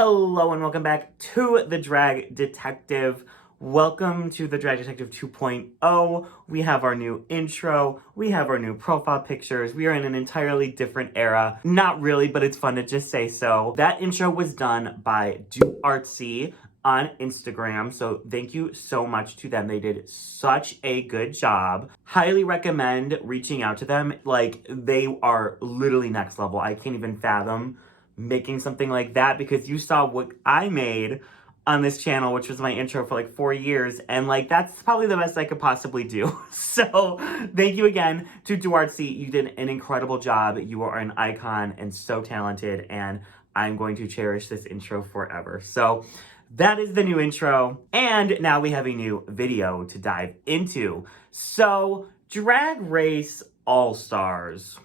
Hello and welcome back to The Drag Detective. Welcome to The Drag Detective 2.0. We have our new intro, we have our new profile pictures, we are in an entirely different era. Not really, but it's fun to just say so. That intro was done by Do Artsy on Instagram, so thank you so much to them. They did such a good job. Highly recommend reaching out to them. Like, they are literally next level. I can't even fathom making something like that because you saw what I made on this channel, which was my intro for like 4 years, and like that's probably the best I could possibly do. So thank you again to Duarte. You did an incredible job. You are an icon and so talented, and I'm going to cherish this intro forever. So that is the new intro, and now we have a new video to dive into. So Drag Race All-Stars.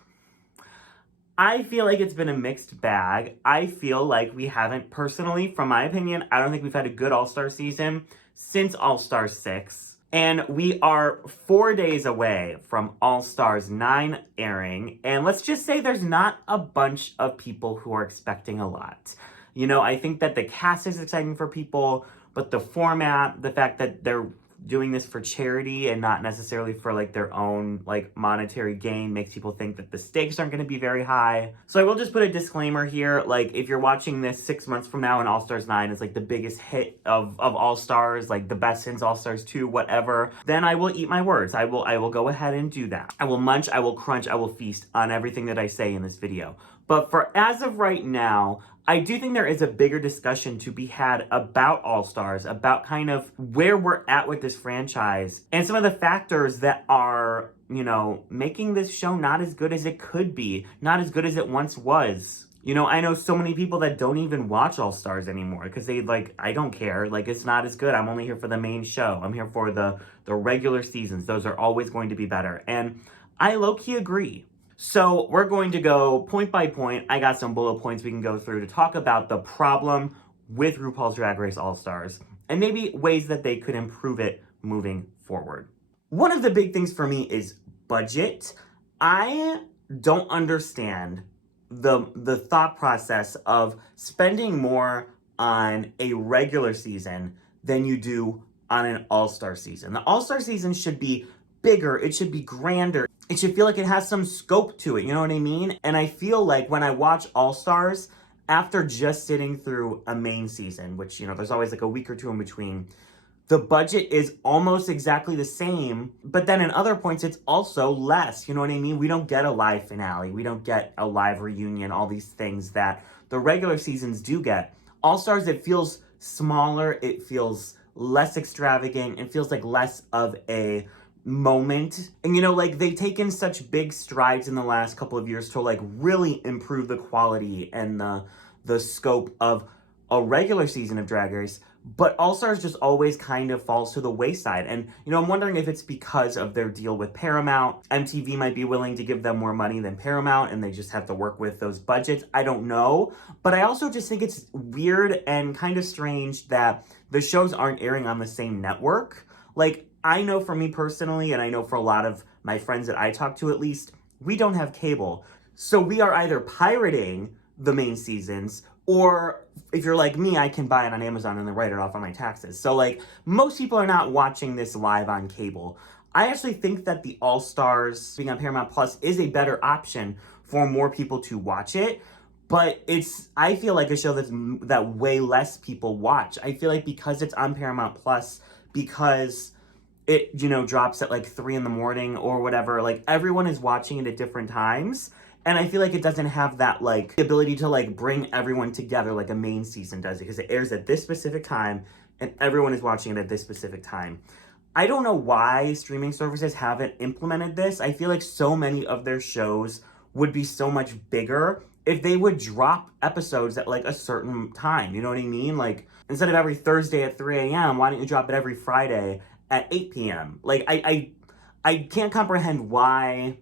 I feel like it's been a mixed bag. I feel like we haven't, personally, from my opinion, I don't think we've had a good All-Star season since All-Star 6. And we are 4 days away from All-Stars 9 airing. And let's just say there's not a bunch of people who are expecting a lot. You know, I think that the cast is exciting for people, but the format, the fact that they're doing this for charity and not necessarily for like their own like monetary gain makes people think that the stakes aren't going to be very high. So I will just put a disclaimer here, like if you're watching this 6 months from now and All Stars 9 is like the biggest hit of All Stars, like the best since All Stars 2, whatever, then I will eat my words. I will go ahead and do that. I will munch, I will crunch, I will feast on everything that I say in this video. But for as of right now, I do think there is a bigger discussion to be had about All-Stars, about kind of where we're at with this franchise, and some of the factors that are, you know, making this show not as good as it could be, not as good as it once was. You know, I know so many people that don't even watch All-Stars anymore because they like, I don't care, like it's not as good. I'm only here for the main show. I'm here for the regular seasons. Those are always going to be better. And I low-key agree. So we're going to go point by point. I got some bullet points we can go through to talk about the problem with RuPaul's Drag Race All-Stars and maybe ways that they could improve it moving forward. One of the big things for me is budget. I don't understand the thought process of spending more on a regular season than you do on an All-Star season. The All-Star season should be bigger, it should be grander. It should feel like it has some scope to it, you know what I mean? And I feel like when I watch All-Stars, after just sitting through a main season, which, you know, there's always like a week or two in between, the budget is almost exactly the same, but then in other points, it's also less, you know what I mean? We don't get a live finale, we don't get a live reunion, all these things that the regular seasons do get. All-Stars, it feels smaller, it feels less extravagant, it feels like less of a moment. And you know, like they've taken such big strides in the last couple of years to like really improve the quality and the scope of a regular season of Drag Race, but All-Stars just always kind of falls to the wayside. And you know, I'm wondering if it's because of their deal with Paramount. MTV might be willing to give them more money than Paramount and they just have to work with those budgets. I don't know, but I also just think it's weird and kind of strange that the shows aren't airing on the same network. Like, I know for me personally, and I know for a lot of my friends that I talk to at least, we don't have cable. So we are either pirating the main seasons, or if you're like me, I can buy it on Amazon and then write it off on my taxes. So like, most people are not watching this live on cable. I actually think that the All-Stars being on Paramount Plus is a better option for more people to watch it. But I feel like a show that way less people watch. I feel like because it's on Paramount Plus, because it, you know, drops at like 3 in the morning or whatever, like everyone is watching it at different times. And I feel like it doesn't have that like ability to like bring everyone together like a main season does, because it airs at this specific time and everyone is watching it at this specific time. I don't know why streaming services haven't implemented this. I feel like so many of their shows would be so much bigger if they would drop episodes at like a certain time, you know what I mean? Like instead of every Thursday at 3 a.m., why don't you drop it every Friday at 8 p.m. Like, I can't comprehend why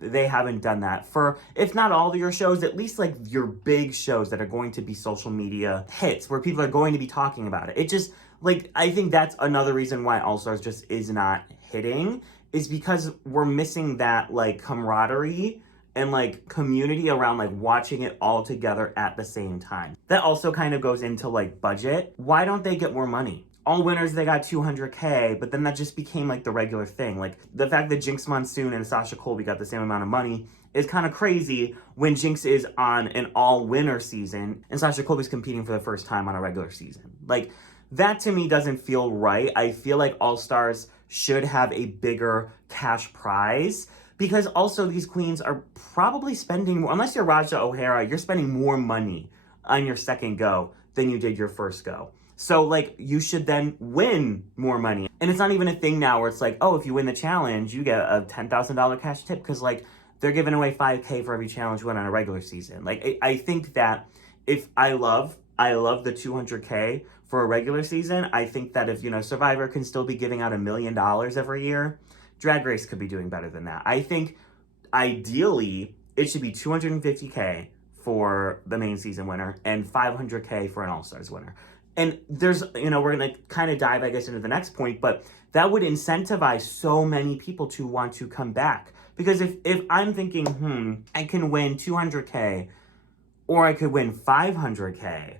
they haven't done that for, if not all of your shows, at least like your big shows that are going to be social media hits where people are going to be talking about it. It just, like, I think that's another reason why All-Stars just is not hitting, is because we're missing that like camaraderie and like community around like watching it all together at the same time. that also kind of goes into like budget. Why don't they get more money? All winners, they got 200K, but then that just became like the regular thing. Like the fact that Jinx Monsoon and Sasha Colby got the same amount of money is kind of crazy when Jinx is on an all-winner season and Sasha Colby's competing for the first time on a regular season. Like, that to me doesn't feel right. I feel like All-Stars should have a bigger cash prize because also these queens are probably spending more, unless you're Raja O'Hara, you're spending more money on your second go than you did your first go. So, like, you should then win more money. And it's not even a thing now where it's like, oh, if you win the challenge, you get a $10,000 cash tip because, like, they're giving away $5K for every challenge win on a regular season. Like, I think that if I love the 200K for a regular season. I think that if, Survivor can still be giving out $1 million every year, Drag Race could be doing better than that. I think ideally it should be 250K for the main season winner and 500K for an All-Stars winner. And there's, we're going to kind of dive, I guess, into the next point, but that would incentivize so many people to want to come back. Because if I'm thinking, I can win 200K or I could win 500K,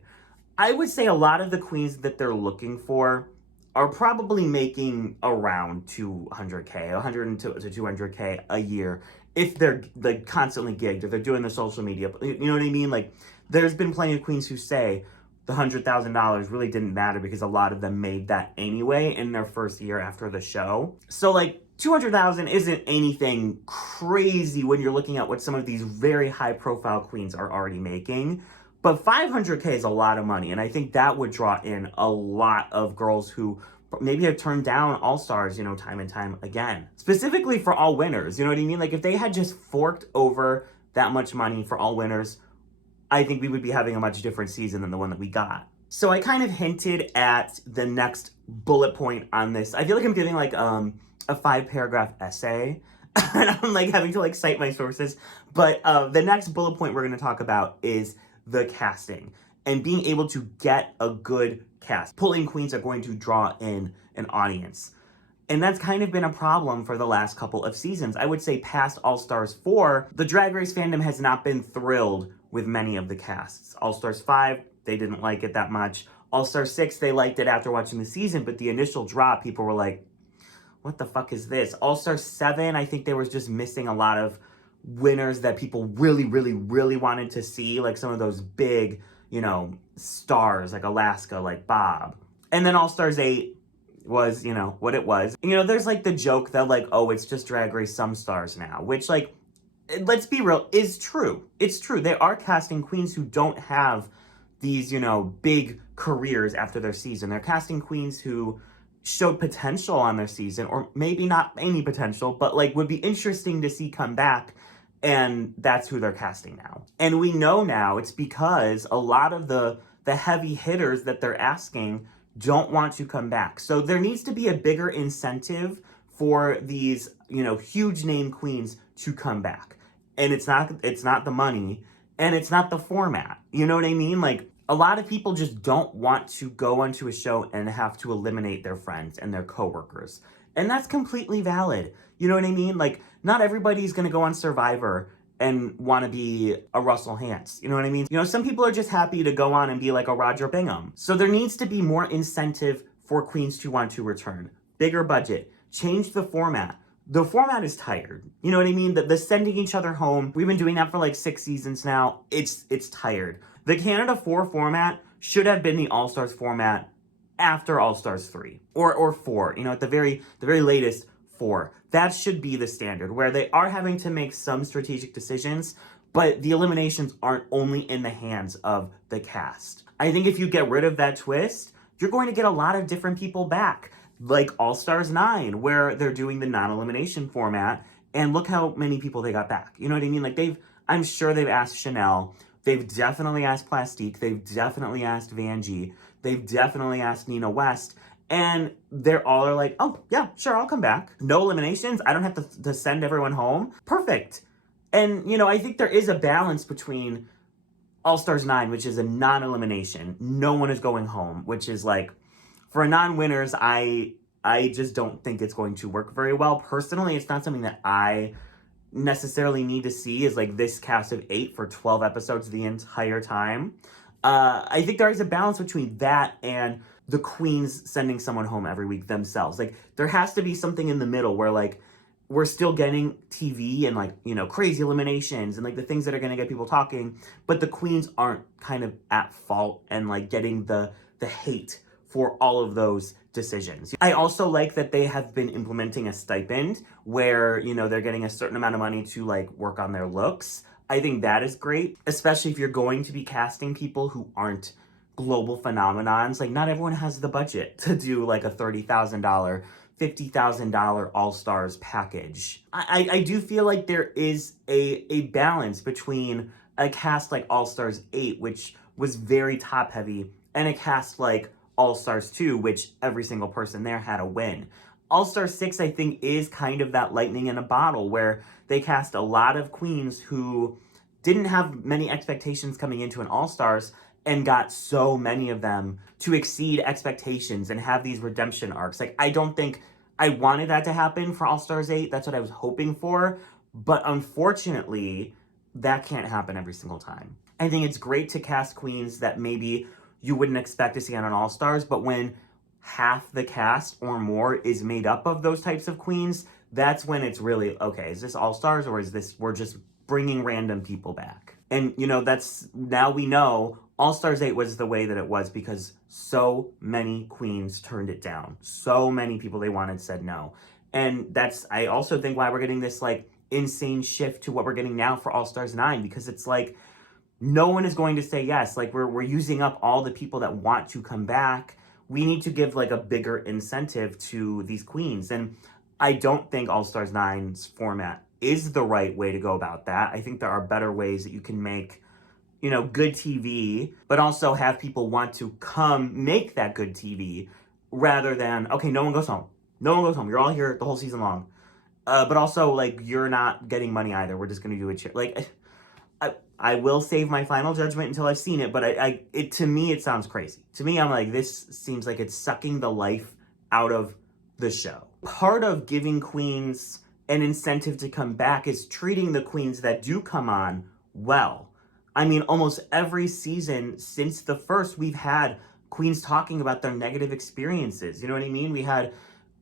I would say a lot of the queens that they're looking for are probably making around 200K, 100 to 200K a year if they're like constantly gigged, if they're doing the social media. You know what I mean? Like, there's been plenty of queens who say the $100,000 really didn't matter because a lot of them made that anyway in their first year after the show. So like 200,000 isn't anything crazy when you're looking at what some of these very high profile queens are already making. But 500K is a lot of money, and I think that would draw in a lot of girls who maybe have turned down All-Stars, time and time again. Specifically for all winners, you know what I mean? Like, if they had just forked over that much money for all winners, I think we would be having a much different season than the one that we got. So I kind of hinted at the next bullet point on this. I feel like I'm giving like a 5-paragraph essay, and I'm like having to like cite my sources. But the next bullet point we're going to talk about is the casting and being able to get a good cast. Pulling queens are going to draw in an audience. And that's kind of been a problem for the last couple of seasons. I would say past All-Stars 4, the Drag Race fandom has not been thrilled with many of the casts. All-Stars 5, they didn't like it that much. All-Stars 6, they liked it after watching the season, but the initial drop, people were like, what the fuck is this? All-Stars 7, I think they were just missing a lot of winners that people really, really, really wanted to see, like some of those big, stars, like Alaska, like Bob. And then All-Stars 8 was, what it was. There's like the joke that like, oh, it's just Drag Race Some Stars now, which like, let's be real, is true. It's true. They are casting queens who don't have these, big careers after their season. They're casting queens who showed potential on their season, or maybe not any potential, but like would be interesting to see come back. And that's who they're casting now. And we know now it's because a lot of the heavy hitters that they're asking don't want to come back. So there needs to be a bigger incentive for these, huge name queens to come back. And it's not the money and it's not the format. You know what I mean? Like, a lot of people just don't want to go onto a show and have to eliminate their friends and their coworkers. And that's completely valid. You know what I mean? Like, not everybody's going to go on Survivor and want to be a Russell Hantz. You know what I mean? Some people are just happy to go on and be like a Roger Bingham. So there needs to be more incentive for queens to want to return. Bigger budget. Change the format. The format is tired. You know what I mean? The sending each other home. We've been doing that for like 6 seasons now. It's tired. The Canada 4 format should have been the All-Stars format after All-Stars 3 or 4, at the very latest 4. That should be the standard, where they are having to make some strategic decisions, but the eliminations aren't only in the hands of the cast. I think if you get rid of that twist, you're going to get a lot of different people back, like All-Stars 9, where they're doing the non-elimination format, and look how many people they got back. You know what I mean? Like, I'm sure they've asked Chanel, they've definitely asked Plastique, they've definitely asked Vanjie, they've definitely asked Nina West, and they're all are like, oh, yeah, sure, I'll come back. No eliminations. I don't have to send everyone home. Perfect. And, I think there is a balance between All-Stars 9, which is a non-elimination. No one is going home, which is like, for non-winners, I just don't think it's going to work very well. Personally, it's not something that I necessarily need to see, is like this cast of 8 for 12 episodes the entire time. I think there is a balance between that and the queens sending someone home every week themselves. Like, there has to be something in the middle where, like, we're still getting TV and, like, you know, crazy eliminations and, like, the things that are going to get people talking, but the queens aren't kind of at fault and, like, getting the hate for all of those decisions. I also like that they have been implementing a stipend where, you know, they're getting a certain amount of money to, like, work on their looks. I think that is great, especially if you're going to be casting people who aren't global phenomenons. Like, not everyone has the budget to do, like, a $30,000, $50,000 All-Stars package. I do feel like there is a balance between a cast like All-Stars 8, which was very top-heavy, and a cast like All-Stars 2, which every single person there had a win. All-Stars 6, I think, is kind of that lightning in a bottle where they cast a lot of queens who didn't have many expectations coming into an All-Stars and got so many of them to exceed expectations and have these redemption arcs. Like, I don't think I wanted that to happen for All-Stars 8. That's what I was hoping for. But unfortunately, that can't happen every single time. I think it's great to cast queens that maybe you wouldn't expect to see on an All-Stars, but when half the cast or more is made up of those types of queens, that's when it's really, okay, is this All-Stars or is this, we're just bringing random people back? And, you know, that's, now we know All-Stars 8 was the way that it was because so many queens turned it down. So many people they wanted said no. And that's, I also think, why we're getting this, like, insane shift to what we're getting now for All-Stars 9, because it's like, no one is going to say yes. Like, we're using up all the people that want to come back. We need to give, like, a bigger incentive to these queens. And I don't think All-Stars 9's format is the right way to go about that. I think there are better ways that you can make, you know, good TV, but also have people want to come make that good TV rather than, okay, no one goes home. No one goes home. You're all here the whole season long. But also, like, you're not getting money either. We're just going to do a cheer. Like, I will save my final judgment until I've seen it, but to me, it sounds crazy. To me, I'm like, this seems like it's sucking the life out of the show. Part of giving queens an incentive to come back is treating the queens that do come on well. I mean, almost every season since the first, we've had queens talking about their negative experiences. You know what I mean? We had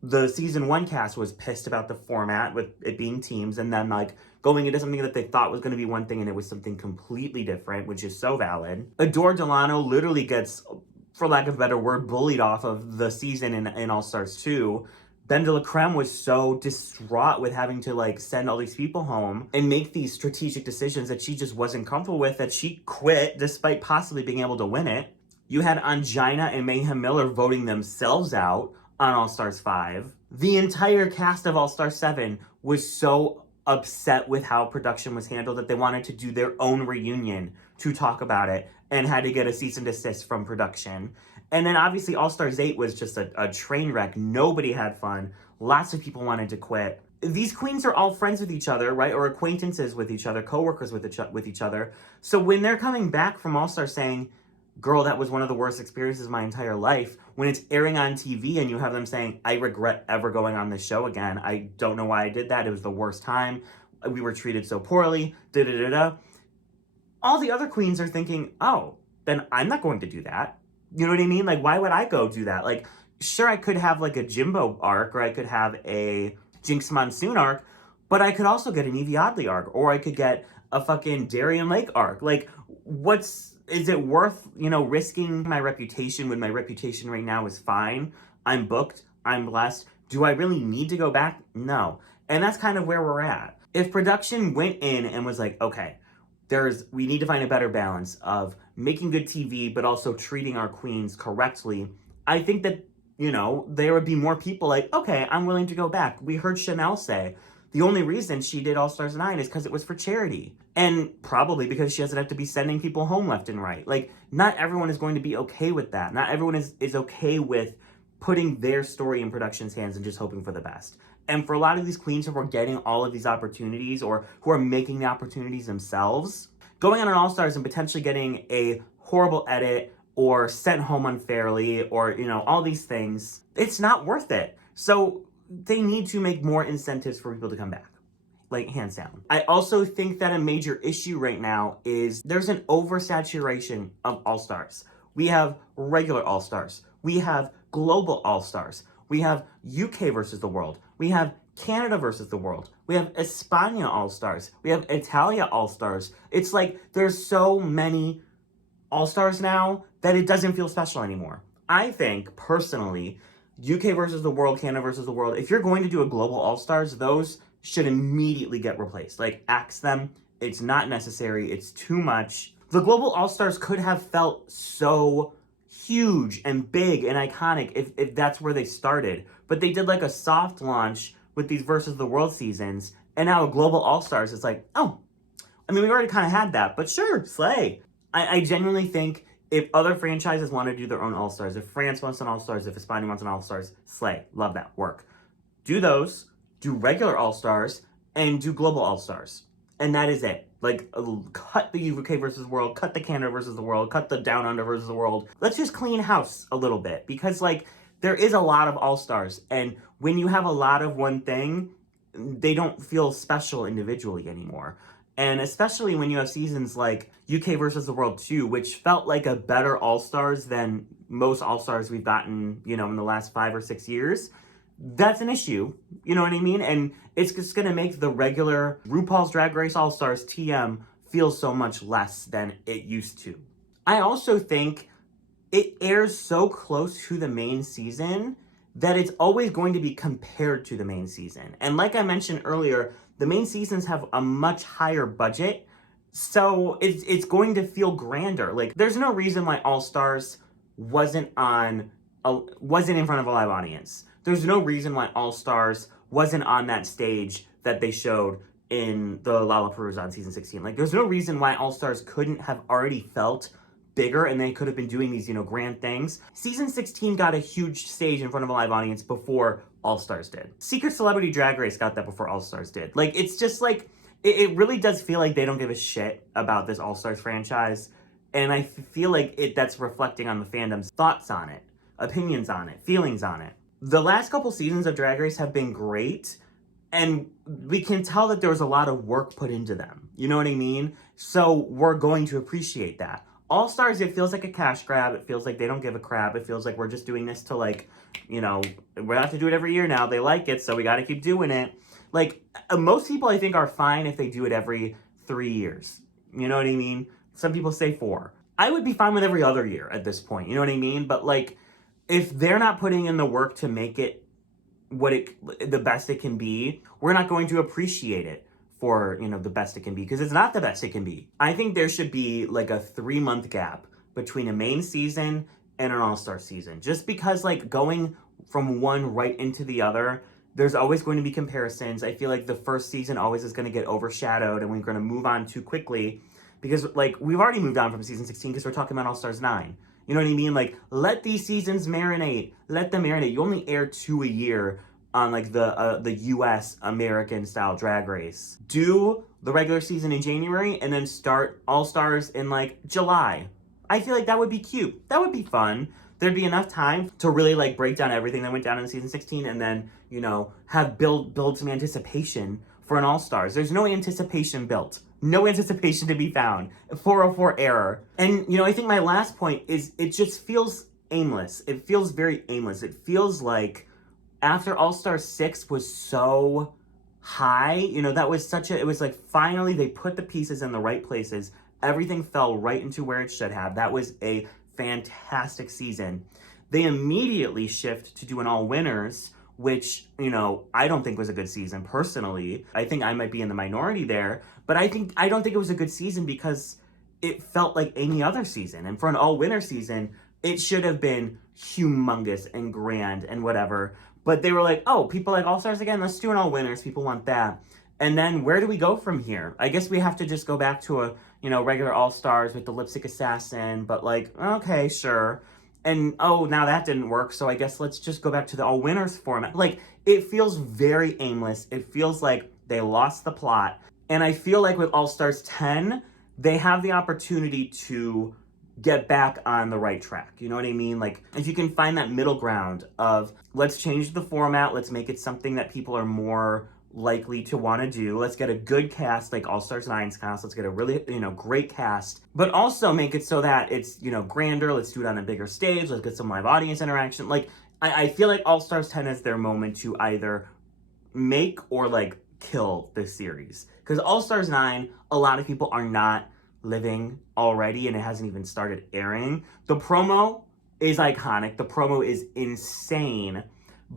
the season 1 cast was pissed about the format with it being teams, and then, like, going into something that they thought was going to be one thing and it was something completely different, which is so valid. Adore Delano literally gets, for lack of a better word, bullied off of the season in All-Stars 2. Ben de la Creme was so distraught with having to, like, send all these people home and make these strategic decisions that she just wasn't comfortable with, that she quit despite possibly being able to win it. You had Angina and Mayhem Miller voting themselves out on All-Stars 5. The entire cast of All-Stars 7 was so upset with how production was handled that they wanted to do their own reunion to talk about it and had to get a cease and desist from production. And then obviously All-Stars 8 was just a train wreck. Nobody had fun. Lots of people wanted to quit. These queens are all friends with each other, right? Or acquaintances with each other, co-workers with each other. So when they're coming back from All-Stars saying, girl, that was one of the worst experiences of my entire life, when it's airing on TV and you have them saying, I regret ever going on this show again. I don't know why I did that. It was the worst time. We were treated so poorly. Da-da-da-da. All the other queens are thinking, oh, then I'm not going to do that. You know what I mean? Like, why would I go do that? Like, sure, I could have, like, a Jimbo arc, or I could have a Jinx Monsoon arc, but I could also get an Evie Oddly arc, or I could get a fucking Darien Lake arc. Like, is it worth, you know, risking my reputation when my reputation right now is fine? I'm booked. I'm blessed. Do I really need to go back? No. And that's kind of where we're at. If production went in and was like, okay, we need to find a better balance of making good TV, but also treating our queens correctly, I think that, you know, there would be more people like, okay, I'm willing to go back. We heard Chanel say, the only reason she did All-Stars 9 is because it was for charity. And probably because she doesn't have to be sending people home left and right. Like, not everyone is going to be okay with that. Not everyone is okay with putting their story in production's hands and just hoping for the best. And for a lot of these queens who are getting all of these opportunities, or who are making the opportunities themselves, going on an All-Stars and potentially getting a horrible edit or sent home unfairly, or, you know, all these things, it's not worth it. So they need to make more incentives for people to come back. like hands down. I also think that a major issue right now is there's an oversaturation of all-stars. We have regular all-stars. We have global all-stars. We have UK versus the world. We have Canada versus the world. We have España all-stars. We have Italia all-stars. It's like there's so many all-stars now that it doesn't feel special anymore. I think, personally, UK versus the world, Canada versus the world, if you're going to do a global all-stars, those should immediately get replaced. Like, axe them. It's not necessary. It's too much. The global all-stars could have felt so huge and big and iconic if that's where they started. But they did like a soft launch with these versus the world seasons, and now a global all-stars is like, oh, I mean, we already kind of had that, but sure, slay. I genuinely think if other franchises want to do their own all-stars, if France wants an all-stars, if España wants an all-stars, slay. Love that. Work. Do those, do regular all-stars, and do global all-stars. And that is it. Like, cut the UK versus the world, cut the Canada versus the world, cut the Down Under versus the world. Let's just clean house a little bit, because, like, there is a lot of all-stars, and when you have a lot of one thing, they don't feel special individually anymore. And especially when you have seasons like UK versus the World 2, which felt like a better All-Stars than most All-Stars we've gotten, you know, in the last 5 or 6 years, that's an issue. You know what I mean? And it's just going to make the regular RuPaul's Drag Race All-Stars TM feel so much less than it used to. I also think it airs so close to the main season that it's always going to be compared to the main season. And like I mentioned earlier, the main seasons have a much higher budget, so it's going to feel grander. Like, there's no reason why All-Stars wasn't in front of a live audience. There's no reason why All-Stars wasn't on that stage that they showed in the Lollapalooza on season 16. Like, there's no reason why All-Stars couldn't have already felt bigger and they could have been doing these, you know, grand things. Season 16 got a huge stage in front of a live audience before All-Stars did. Secret Celebrity Drag Race got that before All-Stars did. Like, it's just like, it really does feel like they don't give a shit about this All-Stars franchise. And I feel like that's reflecting on the fandom's thoughts on it, opinions on it, feelings on it. The last couple seasons of Drag Race have been great, and we can tell that there was a lot of work put into them. You know what I mean? So we're going to appreciate that. All-Stars, it feels like a cash grab. It feels like they don't give a crap. It feels like we're just doing this to, like, you know, we have to do it every year now. They like it, so we got to keep doing it. Like, most people, I think, are fine if they do it every 3 years. You know what I mean? Some people say 4. I would be fine with every other year at this point. You know what I mean? But, like, if they're not putting in the work to make it the best it can be, we're not going to appreciate it for, you know, the best it can be, because it's not the best it can be. I think there should be like a 3-month gap between a main season and an all-star season, just because, like, going from one right into the other, there's always going to be comparisons. I feel like the first season always is going to get overshadowed and we're going to move on too quickly, because, like, we've already moved on from season 16 because we're talking about All-Stars 9. You know what I mean? Like, let these seasons marinate. Let them marinate. You only air 2 a year on, like, the US American style Drag Race. Do the regular season in January and then start All-Stars in, like, July. I feel like that would be cute. That would be fun. There'd be enough time to really, like, break down everything that went down in season 16 and then, you know, have build some anticipation for an All-Stars. There's no anticipation built. No anticipation to be found. 404 error. And, you know, I think my last point is it just feels aimless. It feels very aimless. It feels like after All-Star 6 was so high, you know, that was it was like finally they put the pieces in the right places. Everything fell right into where it should have. That was a fantastic season. They immediately shift to do an all winners, which, you know, I don't think was a good season personally. I think I might be in the minority there, but I don't think it was a good season because it felt like any other season. And for an all winner season, it should have been humongous and grand and whatever. But they were like, oh, people like All-Stars again? Let's do an all winners. People want that. And then where do we go from here? I guess we have to just go back to a, you know, regular All-Stars with the lipstick assassin, but, like, okay, sure. And, oh, now that didn't work, so I guess let's just go back to the all winners format. Like, it feels very aimless. It feels like they lost the plot. And I feel like with All-Stars 10, they have the opportunity to get back on the right track. You know what I mean? Like, if you can find that middle ground of let's change the format, let's make it something that people are more likely to want to do. Let's get a good cast like All Stars 9's cast. Let's get a really, great cast, but also make it so that it's, grander. Let's do it on a bigger stage. Let's get some live audience interaction. Like, I feel like All Stars 10 is their moment to either make or like kill this series. Because All Stars 9, a lot of people are not living already and it hasn't even started airing. The promo is iconic. The promo is insane.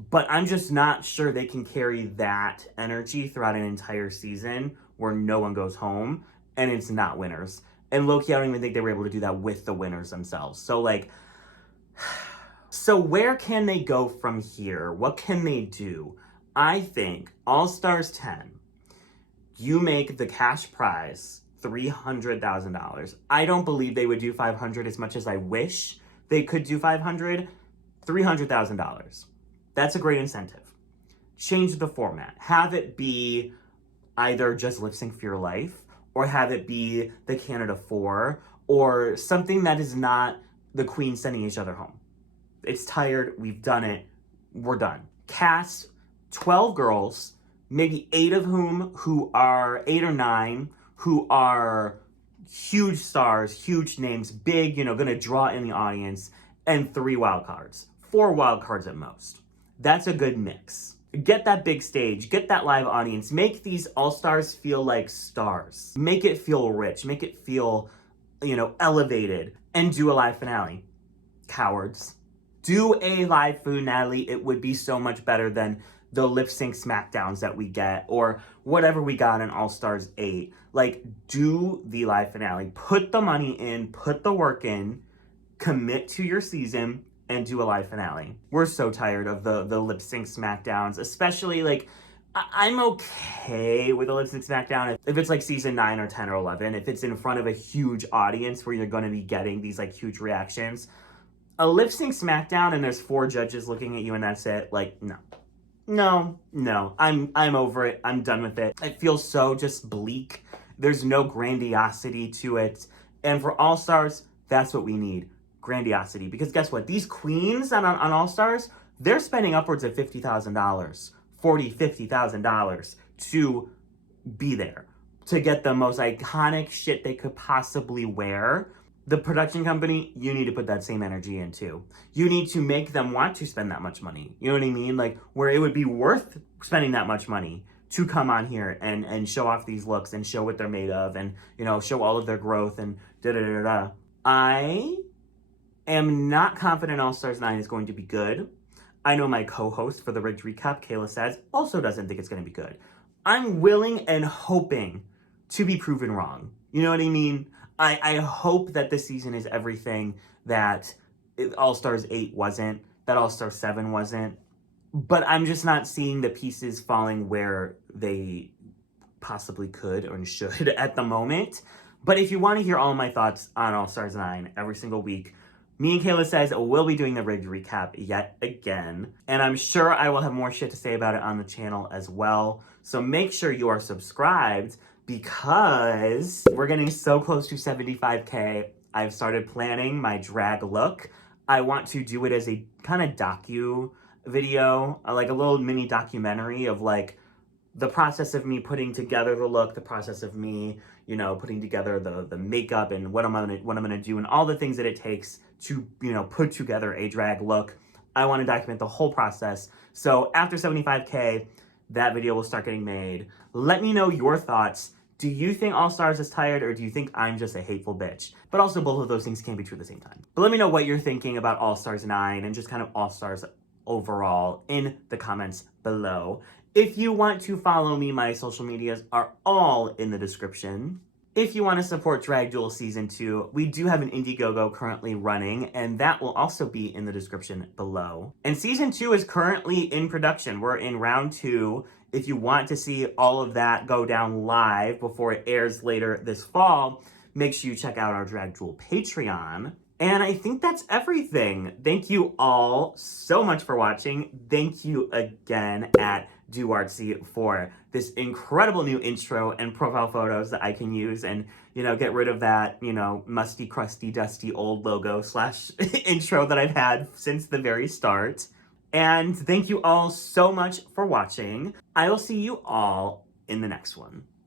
But I'm just not sure they can carry that energy throughout an entire season where no one goes home and it's not winners. And low-key, I don't even think they were able to do that with the winners themselves. So, like, so where can they go from here? What can they do? I think All Stars 10, you make the cash prize $300,000. I don't believe they would do 500 as much as I wish they could do 500. $300,000. That's a great incentive. Change the format. Have it be either just lip sync for your life, or have it be the Canada 4, or something that is not the queen sending each other home. It's tired. We've done it. We're done. Cast 12 girls, maybe 8 of whom who are 8 or 9 who are huge stars, huge names, big, gonna draw in the audience, and 3 wild cards. 4 wild cards at most. That's a good mix. Get that big stage, get that live audience, make these all-stars feel like stars. Make it feel rich, make it feel, elevated, and do a live finale. Cowards. Do a live finale. It would be so much better than the lip sync smackdowns that we get or whatever we got in All Stars 8. Like, do the live finale. Put the money in, put the work in, commit to your season, and do a live finale. We're so tired of the lip sync smackdowns, especially like, I'm okay with a lip sync smackdown if it's like season 9 or 10 or 11, if it's in front of a huge audience where you're going to be getting these like huge reactions. A lip sync smackdown and there's 4 judges looking at you and that's it. Like, no, I'm over it. I'm done with it. It feels so just bleak. There's no grandiosity to it. And for All Stars, that's what we need. Grandiosity. Because guess what? These queens on All Stars, they're spending upwards of $50,000, $40,000, $50,000 to be there, to get the most iconic shit they could possibly wear. The production company, you need to put that same energy in too. You need to make them want to spend that much money. You know what I mean? Like, where it would be worth spending that much money to come on here and show off these looks and show what they're made of and, show all of their growth and da-da-da-da. I am not confident All Stars 9 is going to be good. I know my co-host for the Rigged Recap, Kayla Says, also doesn't think it's going to be good. I'm willing and hoping to be proven wrong. You know what I mean? I hope that this season is everything that All Stars 8 wasn't, that All Stars 7 wasn't. But I'm just not seeing the pieces falling where they possibly could or should at the moment. But if you want to hear all my thoughts on All Stars 9 every single week, me and Kayla Says we'll be doing the Rigged Recap yet again. And I'm sure I will have more shit to say about it on the channel as well. So make sure you are subscribed because we're getting so close to 75K. I've started planning my drag look. I want to do it as a kind of docu video, like a little mini documentary of like the process of me putting together the look, the process of me, putting together the makeup and what I'm gonna do and all the things that it takes to, put together a drag look. I want to document the whole process. So after 75K, that video will start getting made. Let me know your thoughts. Do you think All Stars is tired or do you think I'm just a hateful bitch? But also both of those things can be true at the same time. But let me know what you're thinking about All Stars 9 and just kind of All Stars overall in the comments below. If you want to follow me, my social medias are all in the description. If you want to support Drag Duel Season 2, we do have an Indiegogo currently running, and that will also be in the description below. And Season 2 is currently in production. We're in round 2. If you want to see all of that go down live before it airs later this fall, make sure you check out our Drag Duel Patreon. And I think that's everything. Thank you all so much for watching. Thank you again at DoArtsy for this incredible new intro and profile photos that I can use and, get rid of that, musty, crusty, dusty old logo / intro that I've had since the very start. And thank you all so much for watching. I will see you all in the next one.